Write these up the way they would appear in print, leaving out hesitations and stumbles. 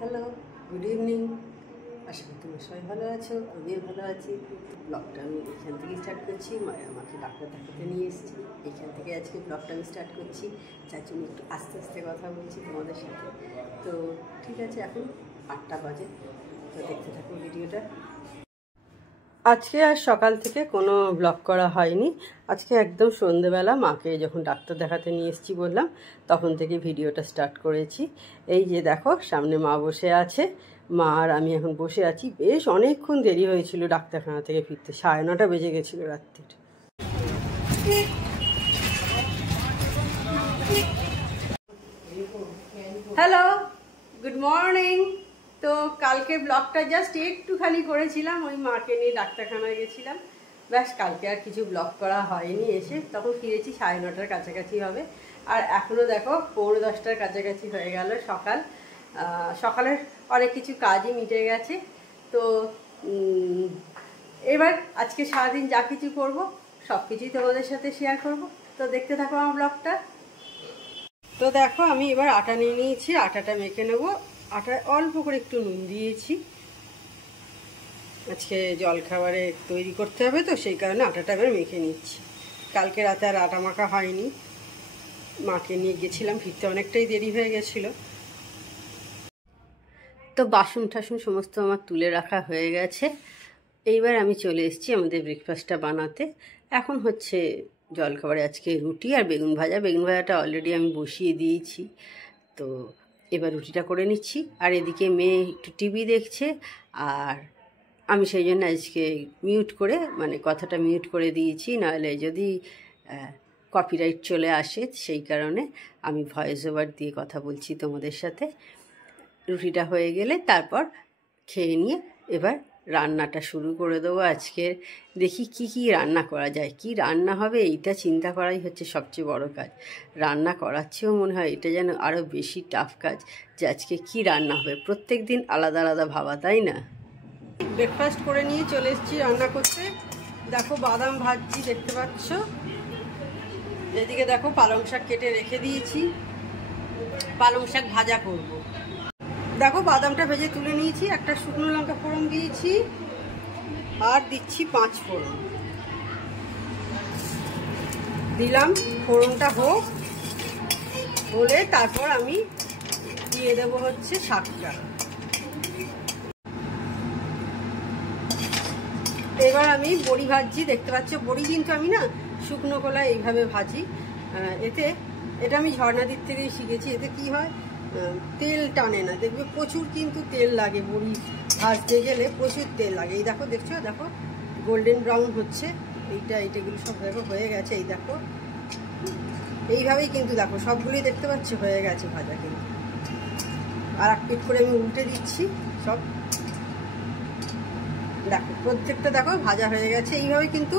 Hello, good evening. আশা করি তোমরা সবাই ভালো আছো, আমিও ভালো আছি। ব্লগটা আমি এখান থেকে স্টার্ট করছি। মায়ের আমাকে ডাক্তার দেখাতে নিয়ে এসেছি, এখান থেকে আজকে ব্লগটা আমি স্টার্ট করছি। যার জন্য একটু আস্তে আস্তে কথা বলছি তোমাদের সাথে। তো ঠিক আছে, এখন 8টা বাজে, তো দেখতে থাকো ভিডিওটা। আজকে আর সকাল থেকে কোনো ব্লগ করা হয়নি। আজকে একদম সন্ধ্যেবেলা মাকে যখন ডাক্তার দেখাতে নিয়ে এসেছি বললাম, তখন থেকে ভিডিওটা স্টার্ট করেছি। এই যে দেখো, সামনে মা বসে আছে, মা আর আমি এখন বসে আছি। বেশ অনেকক্ষণ দেরি হয়েছিল ডাক্তারখানা থেকে ফিরতে, 9:30 বেজে গেছিলো রাত্রির। Hello, good morning. তো কালকে ব্লগটা জাস্ট একটুখানি করেছিলাম, ওই মাকে নিয়ে ডাক্তারখানায় গেছিলাম, ব্যাস। কালকে আর কিছু ব্লগ করা হয়নি। এসে তখন ফিরেছি 9:30 কাছাকাছি হবে। আর এখনও দেখো 9:45 কাছাকাছি হয়ে গেল সকাল। সকালের অনেক কিছু কাজই মিটে গেছে। তো এবার আজকে সারাদিন যা কিছু করব সব কিছুই তোমাদের সাথে শেয়ার করব। তো দেখতে থাকো আমার ব্লগটা। তো দেখো, আমি এবার আটা নিয়ে নিয়েছি, আটাটা মেখে নেবো। আটায় অল্প করে একটু নুন দিয়েছি, আজকে জলখাবারে তৈরি করতে হবে, তো সেই কারণে আটাটা এবার মেখে নিচ্ছি। কালকে রাতে আর আটা মাখা হয়নি, মাকে নিয়ে গেছিলাম, ফিরতে অনেকটাই দেরি হয়ে গেছিলো। তো বাসন টাসন সমস্ত আমার তুলে রাখা হয়ে গেছে। এইবার আমি চলে এসেছি আমাদের ব্রেকফাস্টটা বানাতে। এখন হচ্ছে জলখাবারে আজকে রুটি আর বেগুন ভাজা। বেগুন ভাজাটা অলরেডি আমি বসিয়ে দিয়েছি, তো এবার রুটিটা করে নিচ্ছি। আর এদিকে মেয়ে একটু টিভি দেখছে, আর আমি সেই জন্য আজকে মিউট করে, মানে কথাটা মিউট করে দিয়েছি, নাহলে যদি কপিরাইট চলে আসে, সেই কারণে আমি ভয়েস ওভার দিয়ে কথা বলছি তোমাদের সাথে। রুটিটা হয়ে গেলে তারপর খেয়ে নিয়ে এবার রান্নাটা শুরু করে দেবো। আজকের দেখি কি কি রান্না করা যায়, কি রান্না হবে এইটা চিন্তা করাই হচ্ছে সবচেয়ে বড় কাজ। রান্না করার চেয়েও মনে হয় এটা যেন আরও বেশি টাফ কাজ, যে আজকে কি রান্না হবে। প্রত্যেক দিন আলাদা আলাদা ভাবা, তাই না? ব্রেকফাস্ট করে নিয়ে চলে এসেছি রান্না করতে। দেখো বাদাম ভাজছি, দেখতে পাচ্ছ। এদিকে দেখো পালং শাক কেটে রেখে দিয়েছি, পালং শাক ভাজা করব। দেখো বাদামটা ভেজে তুলে নিয়েছি, একটা শুকনো লঙ্কা ফোড়ন দিয়েছি, আর দিচ্ছি 5 ফোড়ন দিলাম। ফোড়নটা হোক, হলে তারপর আমি দিয়ে দেবো হচ্ছে শাকটা। এবার আমি বড়ি ভাজছি, দেখতে পাচ্ছ। বড়ি কিন্তু আমি না শুকনো কলায় এইভাবে ভাজি। এটা আমি ঝর্ণাদির থেকেই শিখেছি। এতে কি হয়, তেল টানে না, দেখবে প্রচুর কিন্তু তেল লাগে। বড়ি ভাজতে গেলে প্রচুর তেল লাগে। এই দেখো, দেখছো, দেখো গোল্ডেন ব্রাউন হচ্ছে। এইটাগুলো সব দেখো হয়ে গেছে। এই দেখো, এইভাবেই কিন্তু দেখো সবগুলোই দেখতে পাচ্ছ হয়ে গেছে ভাজা। কিন্তু আর এক পিঠ করে আমি উল্টে দিচ্ছি সব। দেখো প্রত্যেকটা দেখো ভাজা হয়ে গেছে। এইভাবে কিন্তু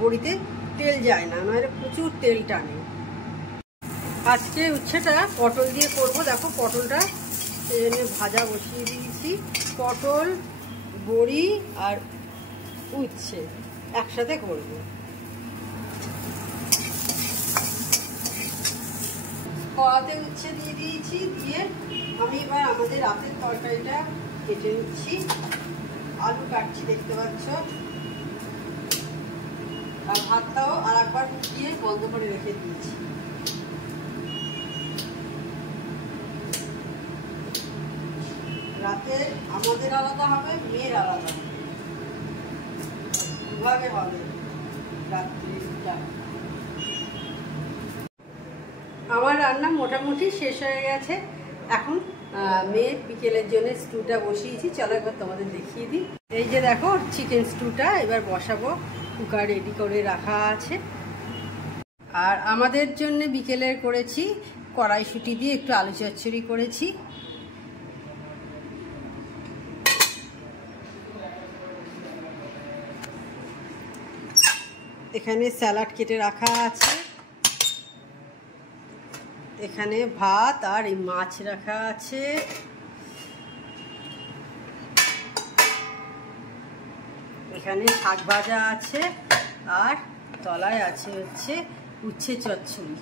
বড়িতে তেল যায় না, নাহলে প্রচুর তেল টানে। আজকে উচ্ছেটা পটল দিয়ে করব। দেখো পটলটা এনে ভাজা বসিয়ে দিয়েছি। পটল, বড়ি আর উচ্ছে একসাথে করব। কড়াতে উচ্ছে দিয়ে দিয়েছি, দিয়ে আমি এবার আমাদের রাতের তরকারিটা কেটে নিচ্ছি। আলু কাটছি, দেখতে পাচ্ছ। আর ভাতটাও আর একবার দিয়ে বন্ধ করে রেখে দিয়েছি। রাতে আমাদের আলাদা হবে, মেয়ের আলাদা হবে, দুভাবে হবে রাত্রিটা। আমার রান্না মোটামুটি শেষ হয়ে গেছে। এখন মেয়ের বিকেলের জন্য স্টুটা বসিয়েছি, চলো একবার তোমাদের দেখিয়ে দিই। এই যে দেখো চিকেন স্টুটা এবার বসাবো, কুকার রেডি করে রাখা আছে। আর আমাদের জন্য বিকেলের করেছি কড়াইশুঁটি দিয়ে একটু আলু চচ্চড়ি করেছি। এখানে স্যালাড কেটে রাখা আছে, এখানে ভাত আর এই মাছ রাখা আছে। এখানে শাক ভাজা আছে, আর তলায় আছে হচ্ছে উচ্ছে চচ্চড়ি,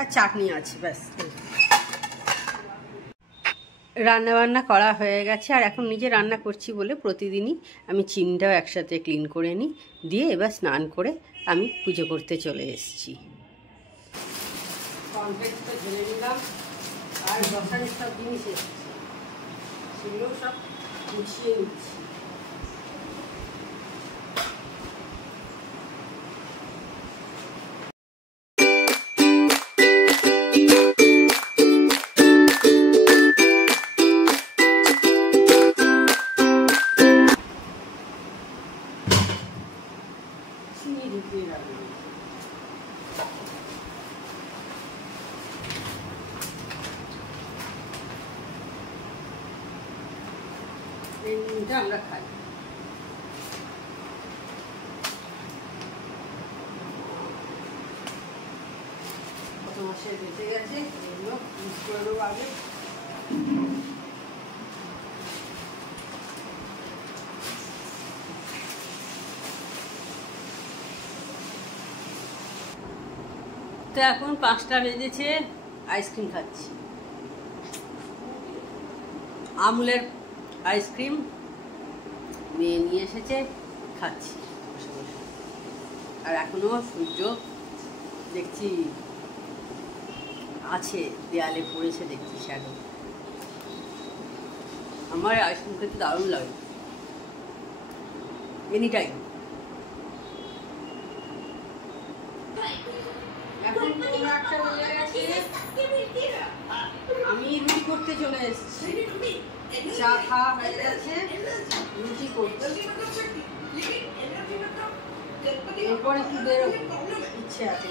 আর চাটনি আছে, ব্যাস। রান্না বান্না করা হয়ে গেছে, আর এখন নিজে রান্না করছি বলে প্রতিদিনই আমি চিনিটাও একসাথে ক্লিন করে নিই, দিয়ে এবার স্নান করে আমি পুজো করতে চলে এসেছি। কনফ্লেক্সটা ঢেলে নিলাম, আর দোকানের সব জিনিস এসেছে সেগুলো সব গুছিয়ে নিচ্ছি। এই নুনটা আমরা খাই। কত মাসে বেঁচে গেছে, এগুলো ইউজ করে দেবো আগে। তো এখন 5টা বেজেছে, আইসক্রিম খাচ্ছি। আমুলের আইসক্রিম মেয়ে নিয়ে এসেছে, খাচ্ছি বসে বসে। আর এখনো সূর্য দেখছি আছে, দেয়ালে পড়েছে দেখছি শ্যাডো। আমার আইসক্রিম খেতে দারুণ লাগে, এনি টাইম। এখন 1:30 বেজে গেছে, আমি রুটি করতে চলে এসেছি। চা খাওয়া হয়ে গেছে, রুটি করছি। এরপর একটু বেরোবো, ইচ্ছে আছে।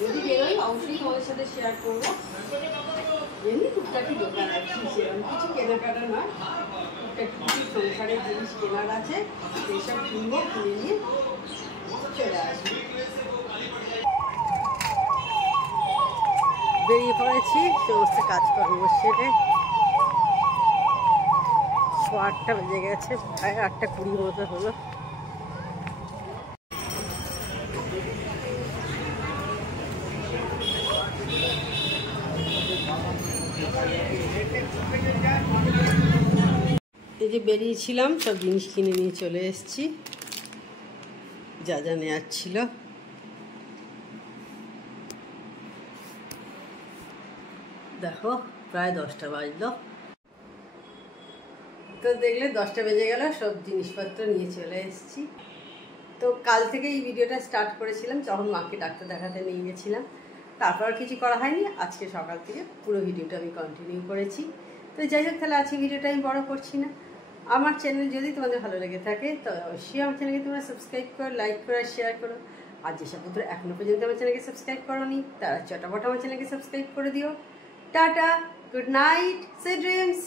যদি বেরোই অবশ্যই তোমাদের সাথে শেয়ার করবো। এমনি টুকটাকি দোকান আছে, সেরকম কিছু কেনাকাটা নয়, টুকটাকি কিছু সংসারের জিনিস কেনার আছে, এইসব কিনবো, কিনে নিয়ে চলে আসবো। বেরিয়ে পড়েছি সমস্ত কাজকর্ম সেরে। 8টা বেজে গেছে, প্রায় 8:20 মতো হলো। এই যে বেরিয়েছিলাম, সব জিনিস কিনে নিয়ে চলে এসেছি, যা যা নেওয়ার ছিল। দেখো প্রায় 10টা বাজলো। তো দেখলে 10টা বেজে গেল, সব জিনিসপত্র নিয়ে চলে এসেছি। তো কাল থেকে এই ভিডিওটা স্টার্ট করেছিলাম, যখন মাকে ডাক্তার দেখাতে নিয়ে গেছিলাম। তারপর আর কিছু করা হয়নি, আজকে সকাল থেকে পুরো ভিডিওটা আমি কন্টিনিউ করেছি। তো যাই হোক, তাহলে আজকে ভিডিওটা আমি বড় করছি না। আমার চ্যানেল যদি তোমাদের ভালো লেগে থাকে তো অবশ্যই আমার চ্যানেলকে তোমরা সাবস্ক্রাইব করো, লাইক করো আর শেয়ার করো। আর যেসব বন্ধুরা এখনও পর্যন্ত আমার চ্যানেলকে সাবস্ক্রাইব করোনি তারা চটাপট আমার চ্যানেলকে সাবস্ক্রাইব করে দিও। Tata, good night, sweet dreams.